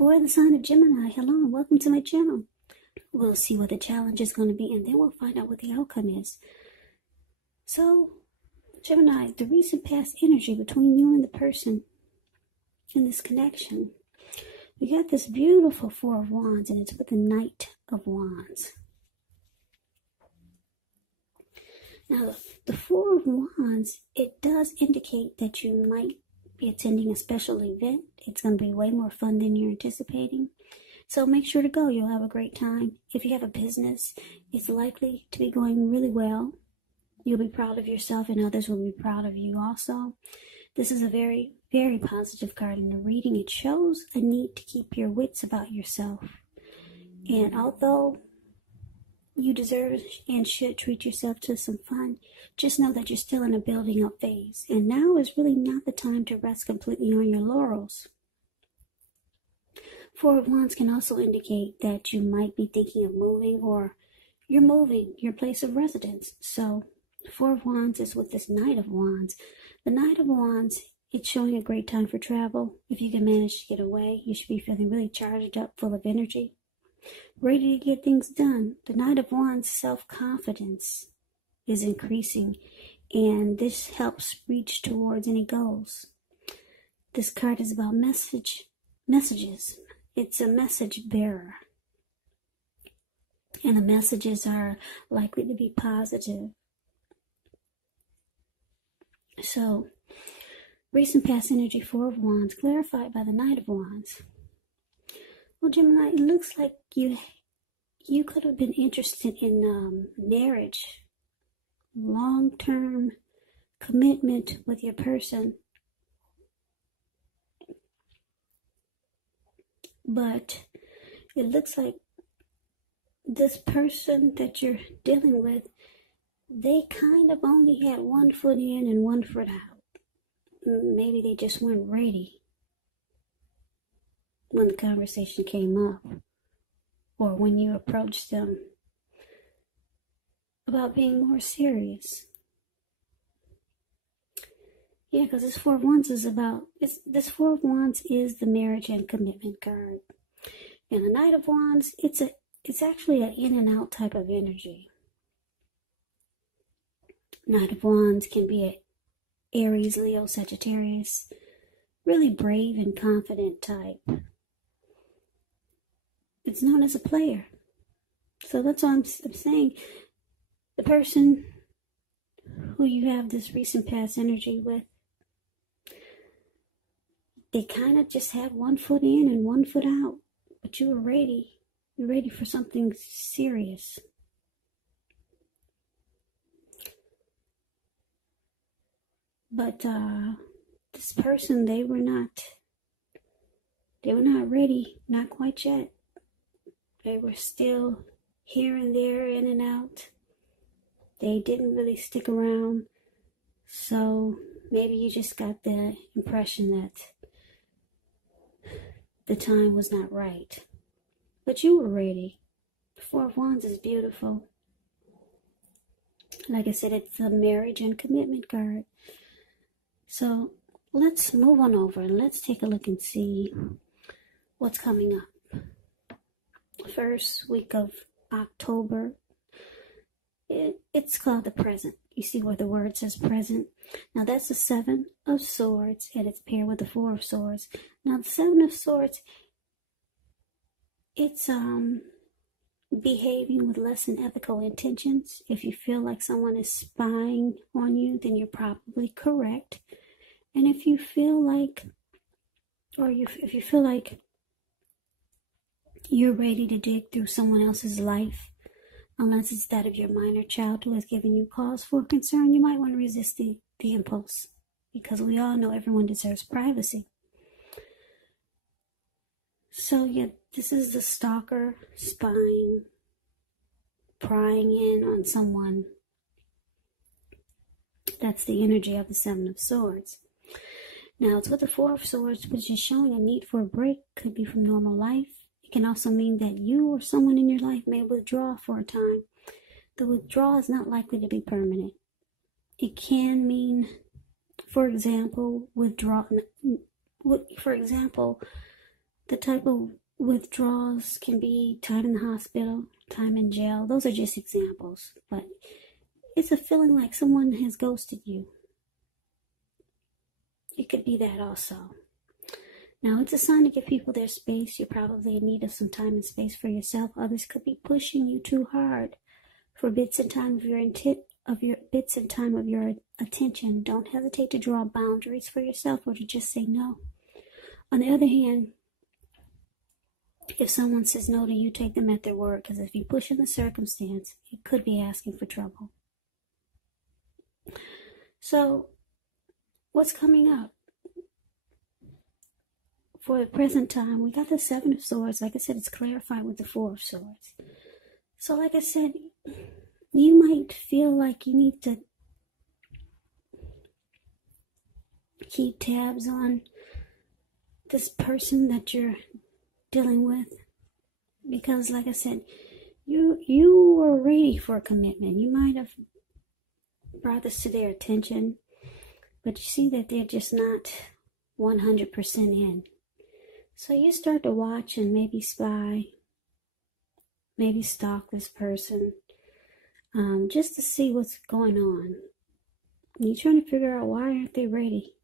For the sign of Gemini, hello and welcome to my channel. We'll see what the challenge is going to be and then we'll find out what the outcome is. So, Gemini, the recent past energy between you and the person in this connection. We got this beautiful Four of Wands and it's with the Knight of Wands. Now, the Four of Wands, it does indicate that you might be attending a special event. It's going to be way more fun than you're anticipating. So make sure to go. You'll have a great time. If you have a business, it's likely to be going really well. You'll be proud of yourself and others will be proud of you also. This is a very, very positive card in the reading. It shows a need to keep your wits about yourself. And although you deserve and should treat yourself to some fun, just know that you're still in a building up phase. And now is really not the time to rest completely on your laurels. Four of Wands can also indicate that you might be thinking of moving or you're moving your place of residence. So Four of Wands is with this Knight of Wands. The Knight of Wands, it's showing a great time for travel. If you can manage to get away, you should be feeling really charged up, full of energy, ready to get things done. The Knight of Wands' self-confidence is increasing, and this helps reach towards any goals. This card is about messages. It's a message bearer. And the messages are likely to be positive. So, recent past energy, Four of Wands, clarified by the Knight of Wands. Well, Gemini, it looks like you could have been interested in marriage, long-term commitment with your person. But it looks like this person that you're dealing with, they kind of only had one foot in and one foot out. Maybe they just weren't ready when the conversation came up or when you approached them about being more serious. Yeah, because this Four of Wands is this Four of Wands is the marriage and commitment card. And the Knight of Wands, it's actually an in and out type of energy. Knight of Wands can be an Aries, Leo, Sagittarius, really brave and confident type. It's known as a player. So that's what I'm saying. The person who you have this recent past energy with, they kind of just had one foot in and one foot out. But you were ready. You're ready for something serious. But this person, they were not ready, not quite yet. They were still here and there, in and out. They didn't really stick around. So maybe you just got the impression that the time was not right. But you were ready. The Four of Wands is beautiful. Like I said, it's a marriage and commitment card. So let's move on over and let's take a look and see what's coming up. First week of October, it's called the present. You see where the word says present? Now that's the Seven of Swords and it's paired with the Four of Swords. Now the Seven of Swords, it's behaving with less than ethical intentions. If you feel like someone is spying on you, then you're probably correct. And if you feel like, if you feel like you're ready to dig through someone else's life, unless it's that of your minor child who has given you cause for concern, you might want to resist the impulse. Because we all know everyone deserves privacy. So yeah, this is the stalker, spying, prying in on someone. That's the energy of the Seven of Swords. Now, it's with the Four of Swords, which is showing a need for a break. Could be from normal life. It can also mean that you or someone in your life may withdraw for a time. The withdrawal is not likely to be permanent. It can mean, for example, The type of withdrawals can be time in the hospital, time in jail. Those are just examples, but it's a feeling like someone has ghosted you. It could be that also. Now, it's a sign to give people their space. You're probably in need of some time and space for yourself. Others could be pushing you too hard for bits and time of your attention. Don't hesitate to draw boundaries for yourself or to just say no. On the other hand, if someone says no to you, take them at their word, because if you push in the circumstance, it could be asking for trouble. So, what's coming up? For the present time, we got the Seven of Swords. Like I said, it's clarified with the Four of Swords. So, like I said, you might feel like you need to keep tabs on this person that you're dealing with, because like I said, you were ready for a commitment. You might have brought this to their attention, but you see that they're just not 100% in. So you start to watch and maybe spy, maybe stalk this person, just to see what's going on. And you're trying to figure out, why aren't they ready?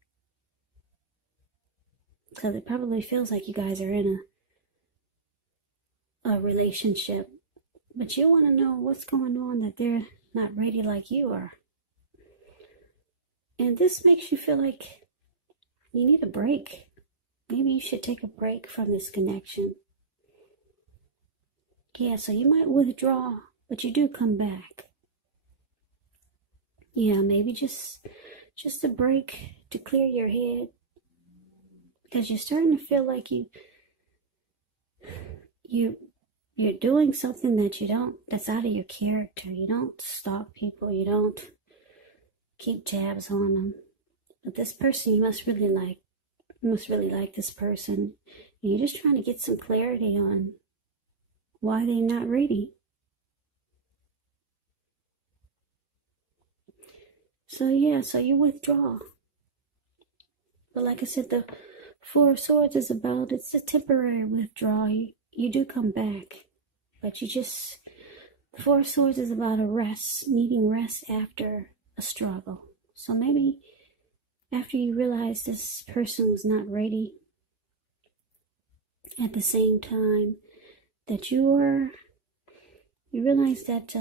Because it probably feels like you guys are in a relationship, but you want to know what's going on, that they're not ready like you are. And this makes you feel like you need a break. Maybe you should take a break from this connection. Yeah, so you might withdraw, but you do come back. Yeah, maybe just a break to clear your head, because you're starting to feel like you're doing something that's out of your character. You don't stalk people. You don't keep tabs on them. But this person you must really like this person. And you're just trying to get some clarity on why they're not ready. So yeah, so you withdraw. But like I said, the Four of Swords is about, it's a temporary withdrawal. You do come back, but the Four of Swords is about a rest, needing rest after a struggle. So maybe after you realize this person was not ready, at the same time that you realize that,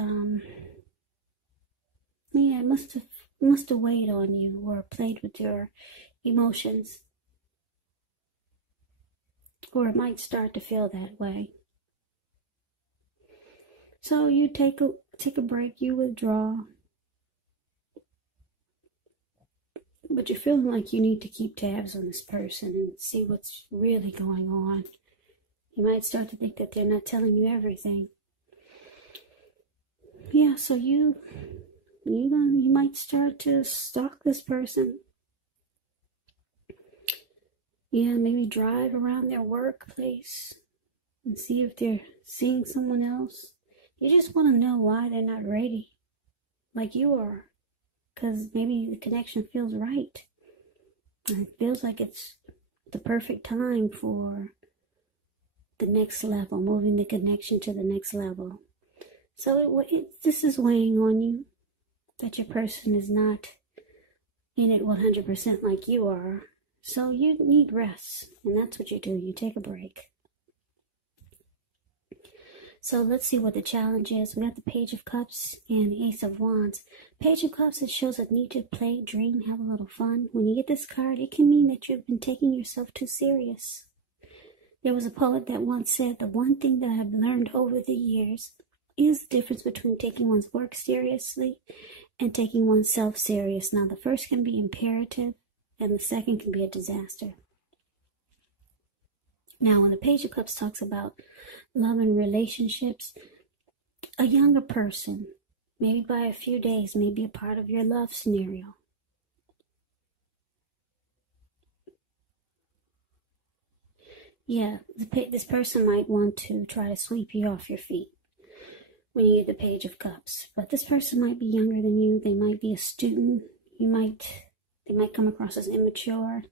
it must have weighed on you or played with your emotions. Or it might start to feel that way. So you take a break, you withdraw. But you're feeling like you need to keep tabs on this person and see what's really going on. You might start to think that they're not telling you everything. Yeah, so you might start to stalk this person. Yeah, maybe drive around their workplace and see if they're seeing someone else. You just want to know why they're not ready like you are. Because maybe the connection feels right. And it feels like it's the perfect time for the next level, moving the connection to the next level. So this is weighing on you, that your person is not in it 100% like you are. So you need rest, and that's what you do. You take a break. So let's see what the challenge is. We got the Page of Cups and the Ace of Wands. Page of Cups, it shows a need to play, dream, have a little fun. When you get this card, it can mean that you've been taking yourself too serious. There was a poet that once said, the one thing that I've learned over the years is the difference between taking one's work seriously and taking oneself serious. Now, the first can be imperative, and the second can be a disaster. Now, when the Page of Cups talks about love and relationships, a younger person, maybe by a few days, may be a part of your love scenario. Yeah, this person might want to try to sweep you off your feet when you get the Page of Cups. But this person might be younger than you. They might be a student. They might come across as immature.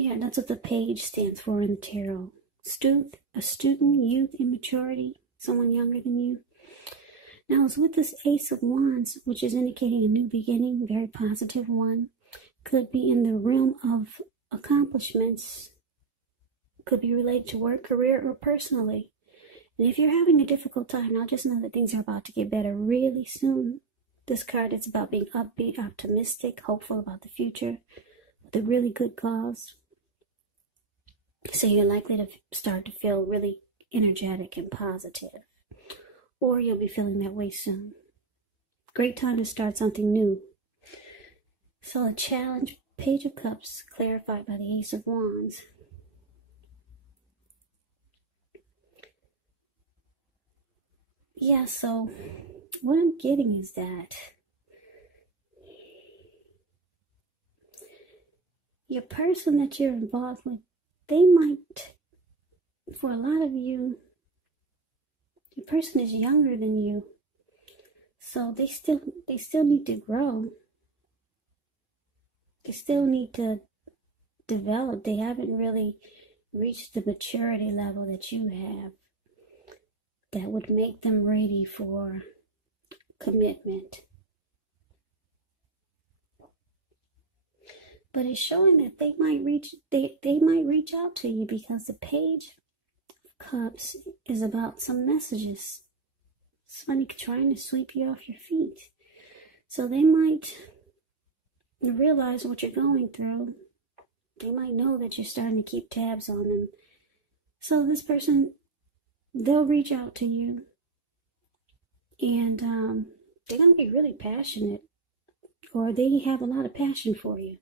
Yeah, that's what the page stands for in the tarot. A student, youth, immaturity, someone younger than you. Now, it's with this Ace of Wands, which is indicating a new beginning, very positive one. Could be in the realm of accomplishments. Could be related to work, career, or personally. And if you're having a difficult time, now just know that things are about to get better really soon. This card is about being upbeat, optimistic, hopeful about the future, with a really good cause. So you're likely to start to feel really energetic and positive. Or you'll be feeling that way soon. Great time to start something new. So a challenge, Page of Cups, clarified by the Ace of Wands. Yeah, so what I'm getting is that your person that you're involved with, they might, for a lot of you, your person is younger than you, so they still need to grow. They still need to develop. They haven't really reached the maturity level that you have that would make them ready for commitment. But it's showing that they might reach out to you, because the Page of Cups is about some messages. Somebody trying to sweep you off your feet. So they might realize what you're going through. They might know that you're starting to keep tabs on them. So this person, they'll reach out to you, and they're going to be really passionate, or they have a lot of passion for you.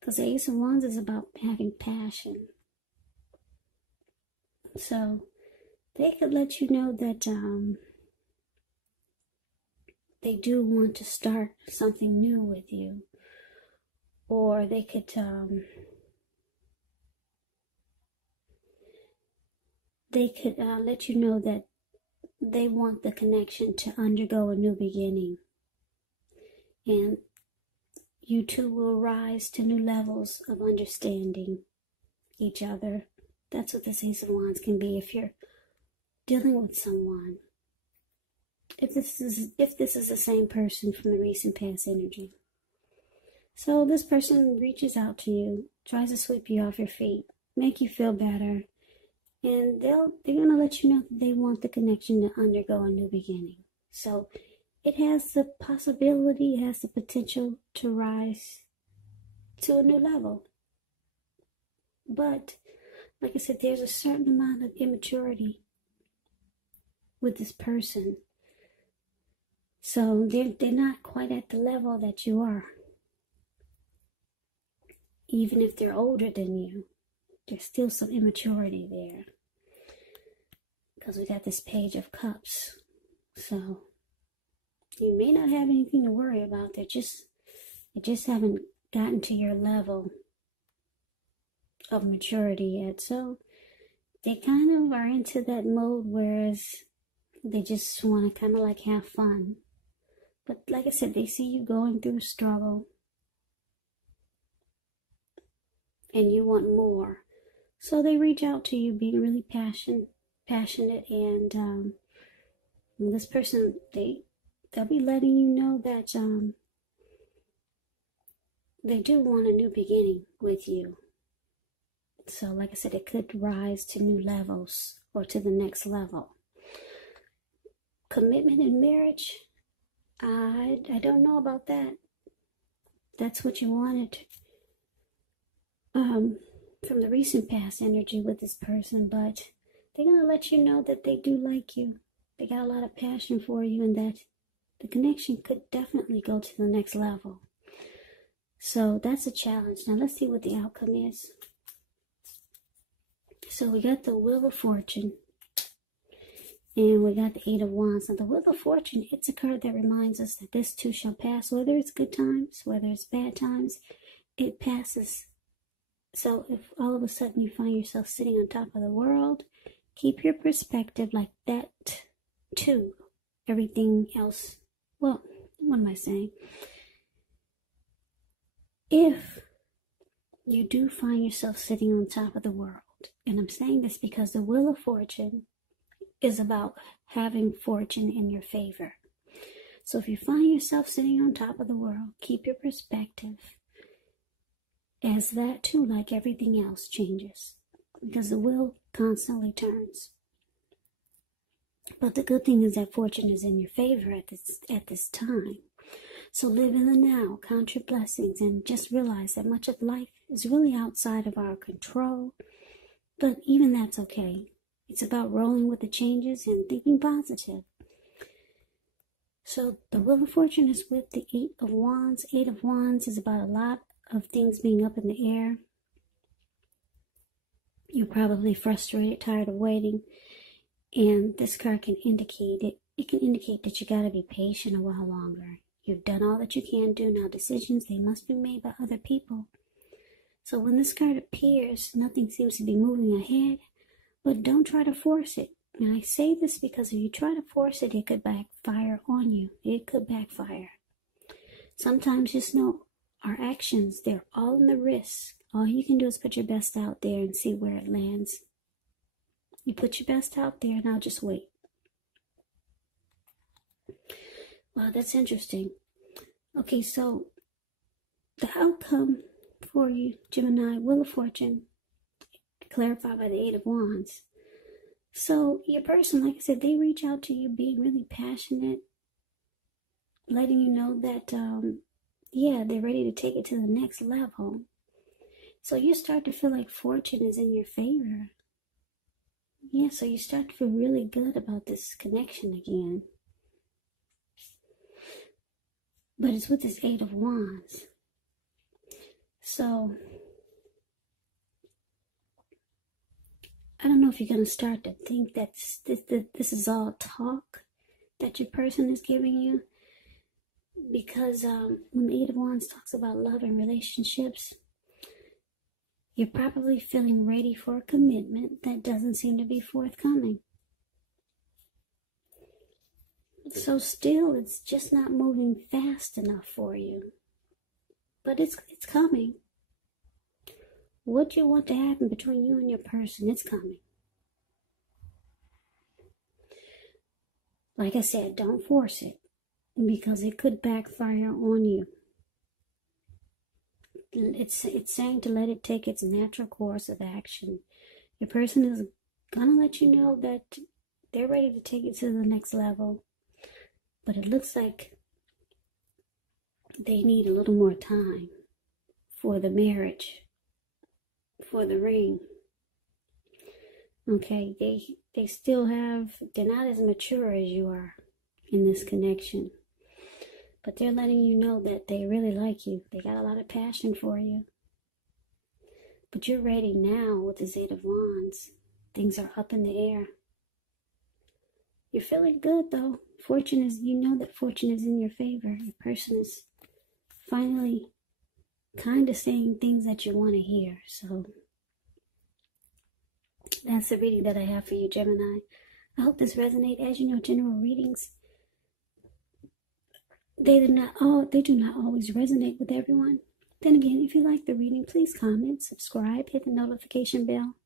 Because the Ace of Wands is about having passion. So they could let you know that they do want to start something new with you. Or they could let you know that they want the connection to undergo a new beginning. And you two will rise to new levels of understanding each other. That's what this Ace of Wands can be if you're dealing with someone. If this is the same person from the recent past energy. So this person reaches out to you, tries to sweep you off your feet, make you feel better, and they're going to let you know that they want the connection to undergo a new beginning. So it has the possibility, it has the potential to rise to a new level. But, like I said, there's a certain amount of immaturity with this person. So they're not quite at the level that you are. Even if they're older than you, there's still some immaturity there. Because we got this Page of Cups. So you may not have anything to worry about. They just haven't gotten to your level of maturity yet. So they kind of are into that mode, whereas they just want to kind of like have fun. But like I said, they see you going through a struggle. And you want more. So they reach out to you being really passionate, and this person, they'll be letting you know that they do want a new beginning with you. So like I said, it could rise to new levels or to the next level. Commitment in marriage, I don't know about that. That's what you wanted from the recent past energy with this person, but they're going to let you know that they do like you. They got a lot of passion for you, and that the connection could definitely go to the next level. So that's a challenge. Now let's see what the outcome is. So we got the Wheel of Fortune, and we got the Eight of Wands. Now the Wheel of Fortune, it's a card that reminds us that this too shall pass. Whether it's good times, whether it's bad times, it passes. So if all of a sudden you find yourself sitting on top of the world, keep your perspective like that too. Everything else, well, what am I saying? if you do find yourself sitting on top of the world, and I'm saying this because the Wheel of Fortune is about having fortune in your favor. So if you find yourself sitting on top of the world, keep your perspective, as that too, like everything else, changes, because the wheel constantly turns. But the good thing is that fortune is in your favor at this time. So live in the now, count your blessings, and just realize that much of life is really outside of our control. But even that's okay. It's about rolling with the changes and thinking positive. So the Wheel of Fortune is with the 8 of Wands. 8 of Wands is about a lot of things being up in the air. You're probably frustrated, tired of waiting. And this card can indicate it. It can indicate that you got to be patient a while longer. You've done all that you can do. Now decisions, they must be made by other people. So when this card appears, nothing seems to be moving ahead. But don't try to force it. And I say this because if you try to force it, it could backfire on you. It could backfire. Sometimes just know our actions, they're all in the risk. All you can do is put your best out there and see where it lands. You put your best out there, now just wait. Wow, that's interesting. Okay, so the outcome for you, Gemini, Wheel of Fortune, clarified by the 8 of Wands. So your person, like I said, they reach out to you being really passionate, letting you know that, yeah, they're ready to take it to the next level. So you start to feel like fortune is in your favor. Yeah, so you start to feel really good about this connection again. But it's with this 8 of Wands. So I don't know if you're going to start to think that this is all talk that your person is giving you. Because when the 8 of Wands talks about love and relationships, you're probably feeling ready for a commitment that doesn't seem to be forthcoming. So still, it's just not moving fast enough for you. But it's coming. What you want to happen between you and your person, it's coming. Like I said, don't force it, because it could backfire on you. It's saying to let it take its natural course of action. Your person is gonna let you know that they're ready to take it to the next level. But it looks like they need a little more time for the marriage, for the ring. Okay, they still they're not as mature as you are in this connection. But they're letting you know that they really like you. They got a lot of passion for you. But you're ready now with this 8 of Wands. Things are up in the air. You're feeling good though. You know that fortune is in your favor. Your person is finally kind of saying things that you want to hear. So that's the reading that I have for you, Gemini. I hope this resonates. As you know, general readings, they do not always resonate with everyone. Then again, if you like the reading, please comment, subscribe, hit the notification bell.